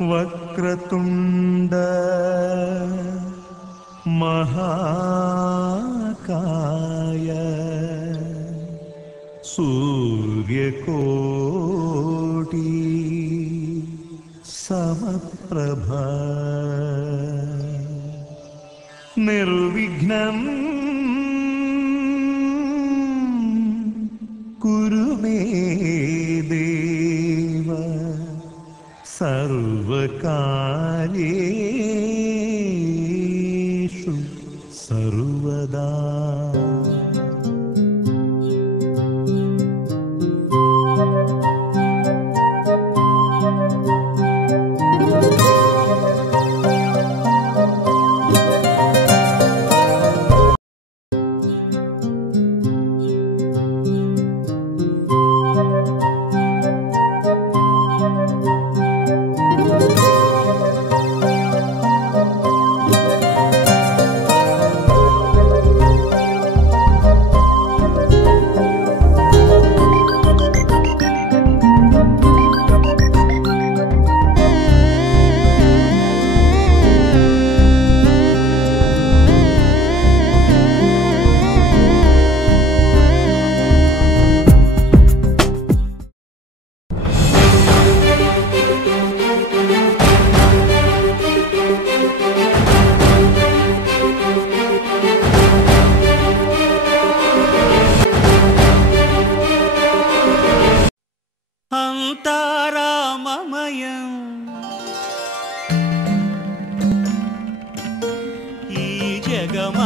వక్రతుండ మహాకాయ సూర్యకోటి సమప్రభ నిర్విఘ్నం కురు మే దేవ సర్వకార్యేషు సర్వదా. అంతారామమయం ఈ జగమంతారామమయం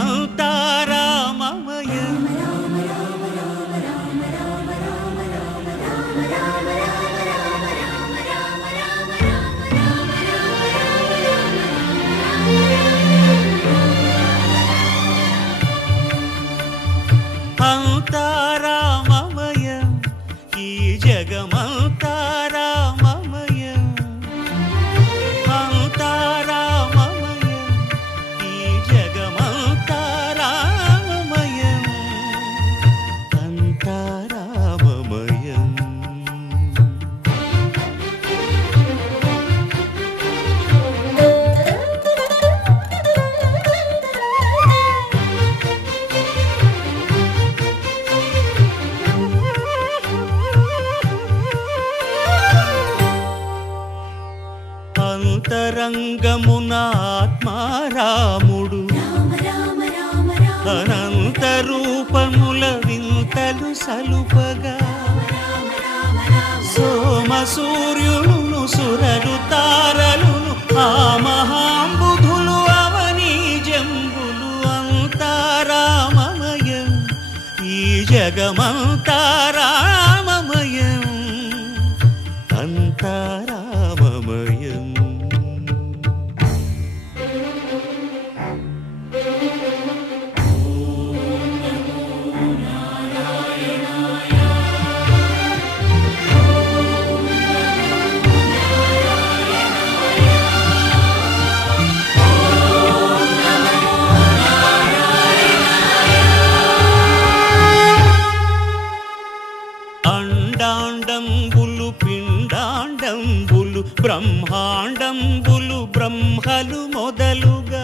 అంతారామమయం ఈ జగమంతారామమయం అంతారామమయం ఈ జగమంతారామమయం అంతారామమయం. అంతరంగమున ఆత్మారాముడు అనంత రూపముల వింతలు సలుపగా సోమ సూర్యులను సురలు తారలును ఆ మహాంబుధులు అవనీ జంబులు అంతారామమయం ఈ జగమంతారామమయం అంతారామమయం. అండాండంబులు పిండాండంబులు బ్రహ్మాండంబులు బ్రహ్మలు మొదలుగా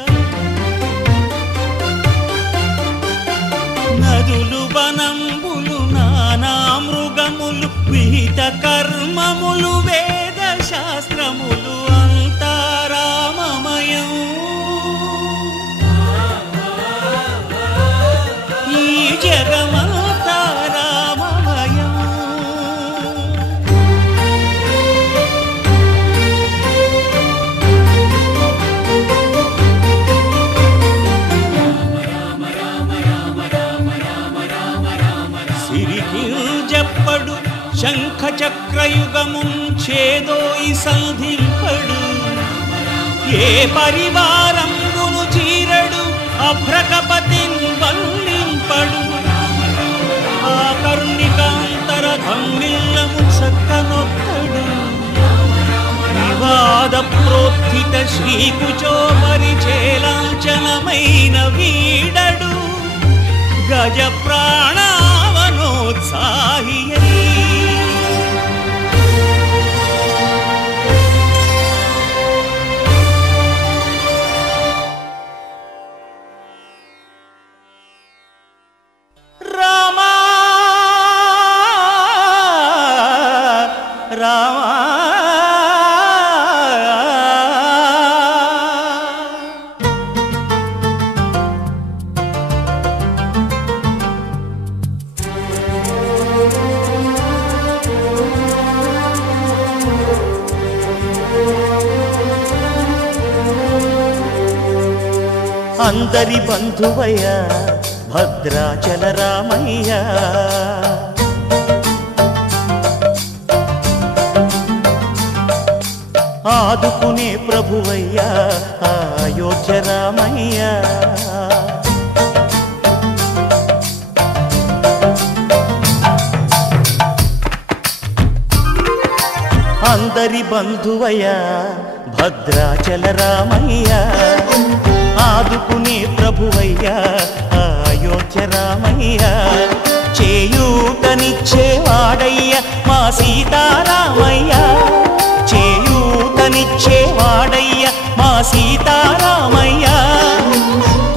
నదులు వనంబులు నానా మృగములు విహిత కర్మములు వేద శాస్త్రములు అంతారామమయం ఈ జగమంతారామమయం. సిరికింజప్పడు శంఖ చక్రయుగముంచేదోయి సంధింపడు ఏ పరివారంబును చీరడు అభ్రకపతిన్ వల్లింపడు ఆ కర్ణికాంతర ధమ్మిల్లము చక్కనొత్తడు వివాద ప్రోత్థిత శ్రీకుచో పరిచేలాంఛనమైన వీడడు గజ ప్రాణావనోత్సాహియై అందరి బంధువయ్య భద్రాచల రామయ్య ఆదుకునే ప్రభువయ్య అయోధ్య రామయ్య అందరి బంధువయ్య భద్రాచల రామయ్య ఆదుకునే ప్రభువయ్య అయోధ్య రామయ్య చేయూతనిచ్చేవాడయ్య మా సీతారామయ్య చేయూతనిచ్చేవాడయ్య మా సీతారామయ్య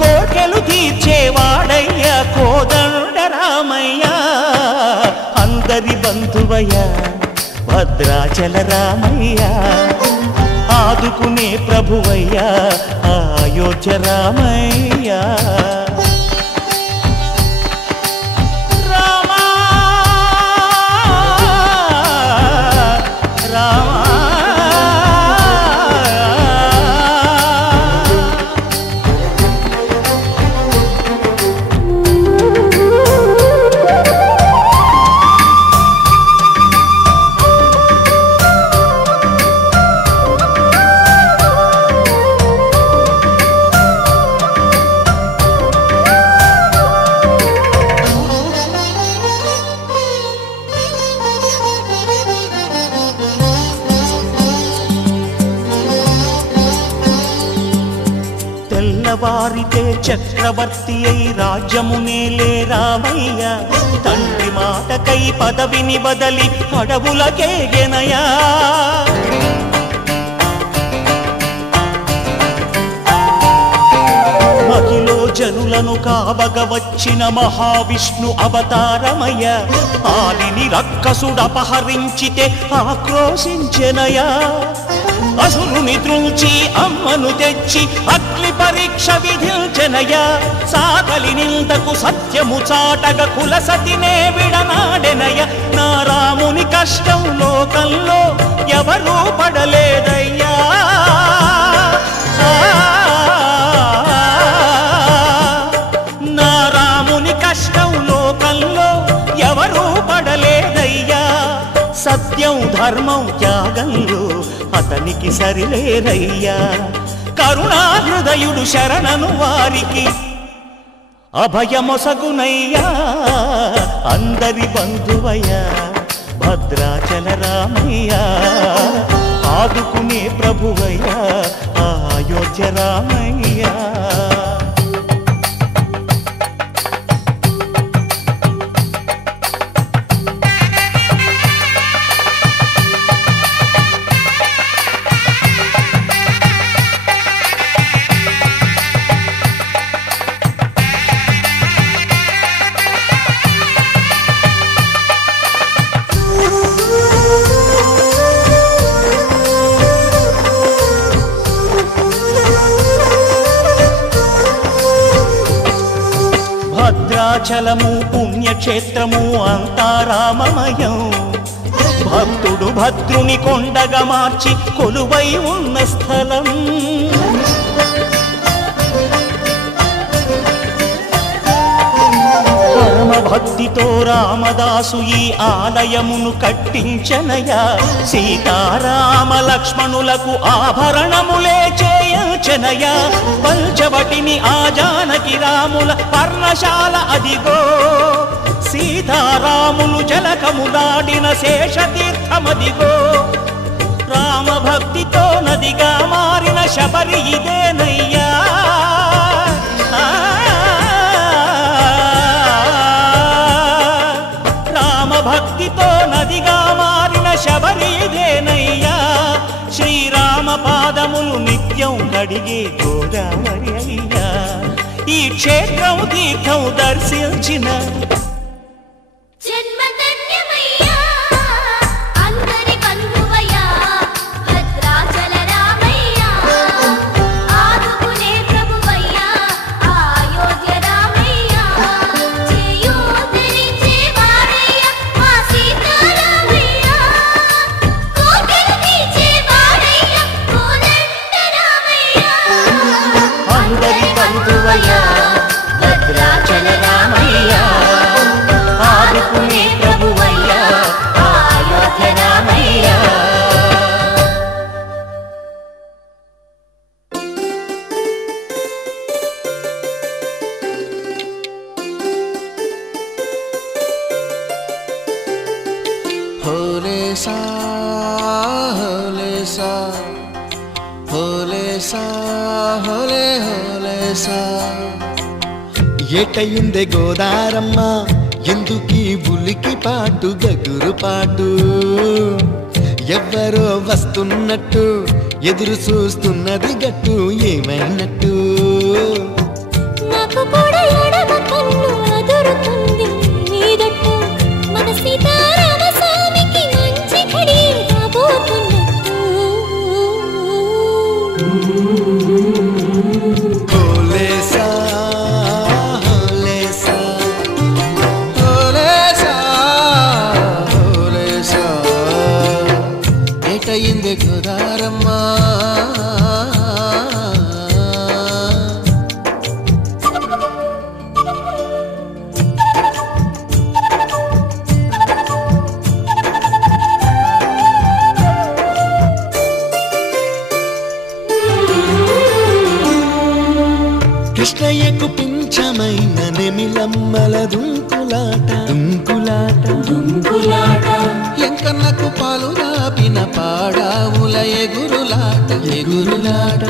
కోర్కెలు తీర్చేవాడయ్య కోదండ రామయ్య అందరి బంధువయ్య భద్రాచల రామయ్య ఆదుకునే ప్రభువయ్య అయోధ్య రామయ్య రామా రామా తెల్లవారితే చక్రవర్తి అయి రాజ్యమునేలే రామయ్య తండ్రి మాటకై పదవిని బదలి అడవులకేగెనయా మహిలో జనులను కావగ వచ్చిన మహావిష్ణు అవతారమయ్య ఆలిని రక్కసుడపహరించితే ఆక్రోశించెనయా అసురుని త్రుంచి అమ్మను తెచ్చి అగ్ని పరీక్ష విధించెనయా సాగలి నిందకు సత్యము చాటగ కులసతినే విడనాడెనయ నా రాముని కష్టం లోకంలో ఎవరూ పడలేదయ్యా నా రాముని కష్టం లోకంలో ఎవరూ పడలేదయ్యా సత్యం ధర్మం త్యాగంలో అతనికి సరిలేరయ్యా కరుణాహృదయుడు శరణను వారికి అభయమొసగునయ్యా అందరి బంధువయ్య భద్రాచల రామయ్య ఆదుకునే ప్రభువయ్య అయోధ్య రామయ్య భద్రాచలము పుణ్యక్షేత్రము అంతా రామమయం భక్తుడు భద్రుని కొండగా మార్చి కొలువై ఉన్న స్థలం పరమ భక్తితో రామదాసు ఈ ఆలయమును కట్టించనయా సీతారామ లక్ష్మణులకు ఆభరణములే చేయచనయా పంచవటిని ఆ జానకి రాముల పర్ణశాల అదిగో సీతారాములు జలకములాడిన శేషతీర్థమదిగో రామభక్తితో నదిగా మారిన శబరి ఇదేనయ్యా రామభక్తితో నదిగా మారిన శబరి ఇదేనయ్యా శ్రీరామ పాదములు నిత్యం కడిగే గోదావరి అయ్యా ఈ క్షేత్రం తీర్థం దర్శించిన అందరి బంధు రావయ్యా భద్రాచల రామయ్యా ఆదుకునే ప్రభువయ్యా అయోధ్య రామయ్యా ఏటయిందే గోదారమ్మ ఎందుకీ బులికి పాటు గగురు పాటు ఎవ్వరో వస్తున్నట్టు ఎదురు చూస్తున్నది గట్టు ఏమైనట్టు నాకు కూడా ఎడమ కన్ను అదురుతుంది నీదట్టు మన సీతారామ స్వామికి మంచి ఘడి రాబోతున్నట్టు ఏటయిందే గోదారమ్మ కృష్ణయ్యకు పింఛమైన నెమిలమ్మల దుంకులాట దుంకులాట దుంకులాట ఎంకన్నకు పాలు రాపిన పాడావుల ఎగురులాట ఎగురులాట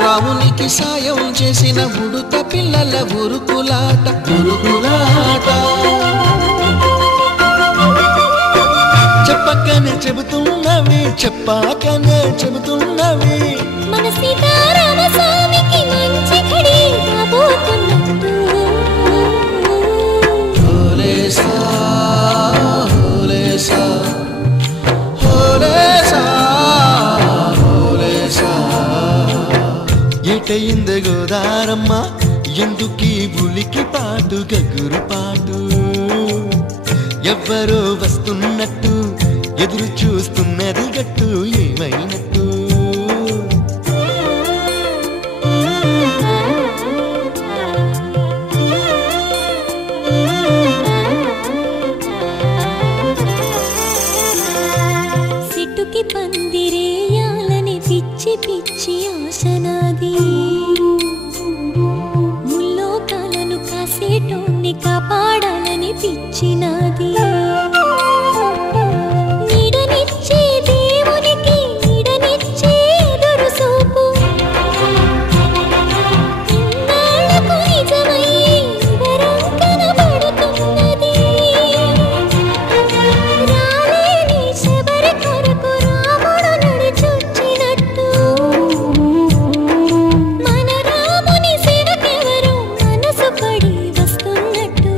రామునికి సాయం చేసిన ఉడుత పిల్లల ఉరుకులాట ఉరుకులాట చెప్పకనే చెబుతున్నవి చెప్పకనే చెబుతున్నవి మన సీతారామ స్వామికి మంచి ఘడి రాబోతున్నట్టు ఏటయింది గోదారమ్మ ఎందుకీ బులికి పాటు గగురు పాటు ఎవ్వరో వస్తున్నట్టు ఎదురు చూస్తున్నది గట్టు ఏమైనట్టు సిట్టుకి పందిరేయాలని పిచ్చి పిచ్చి ఆశనాది ముల్లోకాలను కాసేటోన్ని కాపాడాలని పిచ్చినాది నీడనిచ్చే దేవునికి నీడనిచ్చే ఎదురు చూపు ఇన్నాళ్లకు నిజమయ్యి వరం కనబడుతున్నది రాలేని శబరి కొరకు రాముడు నడిచొచ్చినట్టు మన రాముని సేవకెవరు మనసు పడి వస్తున్నట్టు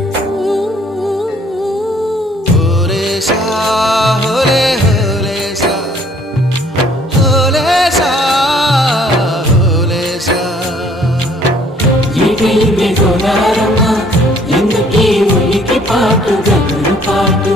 ఏటైంది గోదారమ్మ ఎందుకీ ఉలికి పాటు గగురు పాటు